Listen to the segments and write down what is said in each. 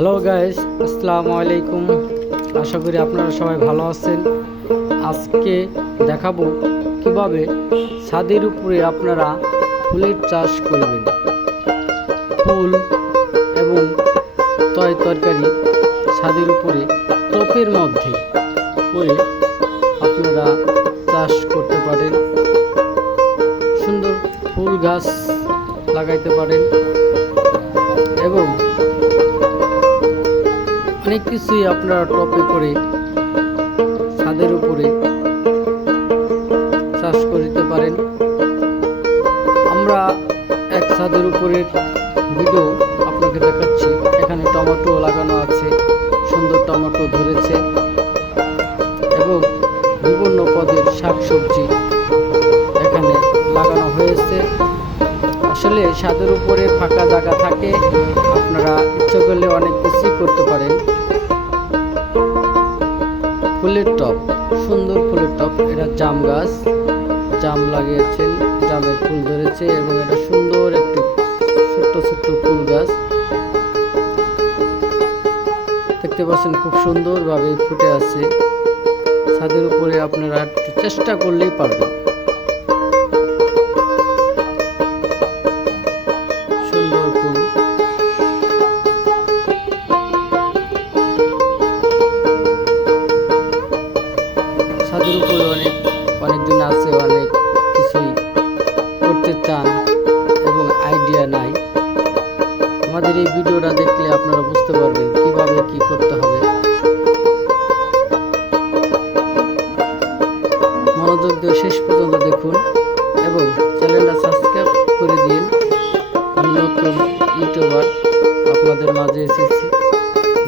Hello guys, আসসালামু আলাইকুম। আশা করি আপনারা সবাই ভালো আছেন। আজকে দেখাবো কিভাবে ছাদের উপরে আপনারা ফুলের চাষ করবেন। ফুল এবং তরকারি ছাদের উপরে টবের মধ্যে করে আপনারা চাষ করতে পারেন। সুন্দর ফুল গাছ লাগাইতে পারেন এবং অনেক কিছুই আপনারা টবে করে ছাদের উপরে চাষ করতে পারেন। আমরা এক ছাদের উপরের ভিডিও আপনাকে দেখাচ্ছি। এখানে টমেটো লাগানো আছে, সুন্দর টমেটো ধরেছে এবং বিভিন্ন পদের শাকসবজি এখানে লাগানো হয়েছে। আসলে ছাদের উপরে ফাঁকা জায়গা থাকে, আপনারা ইচ্ছে করলে অনেক কিছুই করতে পারেন। ফুলের টব, সুন্দর ফুলের টব। এটা জাম গাছ, জাম লাগিয়েছেন, জামের ফুল ধরেছে এবং এটা সুন্দর একটি ছোট্ট ছোট্ট ফুল গাছ দেখতে পাচ্ছেন, খুব সুন্দরভাবে ফুটে আছে। ছাদের উপরে আপনারা একটু চেষ্টা করলেই পারবেন। সুন্দর ফুল, ছাদের উপরে অনেকজন আছে, অনেক কিছুই করতে চান এবং আইডিয়া নাই। আমাদের এই ভিডিওটা দেখলে আপনারা বুঝতে পারবেন কিভাবে কি করতে হবে। মনোযোগ দিয়ে শেষ পর্যন্ত দেখুন এবং চ্যানেলটা সাবস্ক্রাইব করে দিন। আমি নতুন ইউটিউবার, আপনাদের মাঝে এসেছি।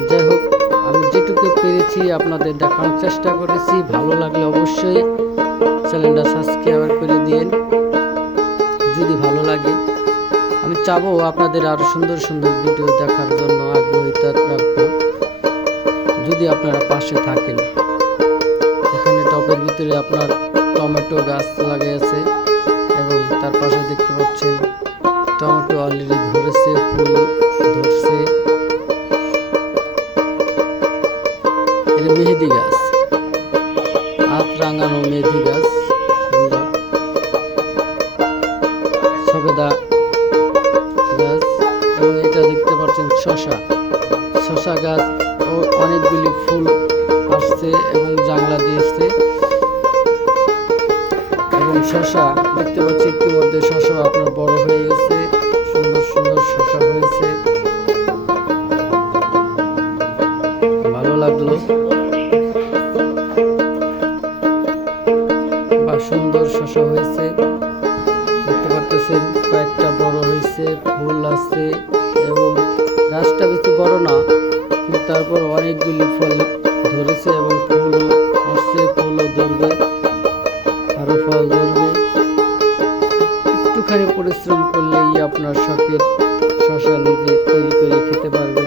যাই হোক, আমি যেটুকু পেরেছি আপনাদের দেখানোর চেষ্টা করেছি। ভালো লাগলে অবশ্যই চ্যানেলটা সাবস্ক্রাইব করে দিন। যদি ভালো লাগে, আমি চাবো আপনাদের আরো সুন্দর সুন্দর ভিডিও দেখার জন্য আগ্রহিতা রাখবো, যদি আপনারা পাশে থাকেন। এখানে টবের ভিতরে আপনার টমেটো গাছ লাগিয়েছে এবং তার পাশে দেখতে পাচ্ছেন টমেটো অলরেডি ধরেছে, ফুল ধরছে। এটা মেহেদি গাছ, হাত রাঙানো মেহেদি গাছ, সুন্দর সবেদা গাছ। এবং এটা দেখতে পাচ্ছেন শশা গাছ ও অনেকগুলি ফুল আসছে এবং জাংলা দিয়েছে এবং শশা দেখতে পাচ্ছি ইতিমধ্যে শশা আপনার বড় হয়ে গেছে, সুন্দর সুন্দর শশা হয়েছে। ভালো লাগলো, বা সুন্দর শশা হয়েছে দেখতে পাচ্ছেন। কয়েকটা বড় হয়েছে, ফুল আছে এবং গাছটা বেশি বড় না, কিন্তু তারপর অনেকগুলি ফল ধরেছে এবং ফুলও আসছে, ফুলও ধরবে, আরো ফল ধরবে। একটুখানি পরিশ্রম করলেই আপনার শখের শশা নিজে তৈরি করে খেতে পারবে।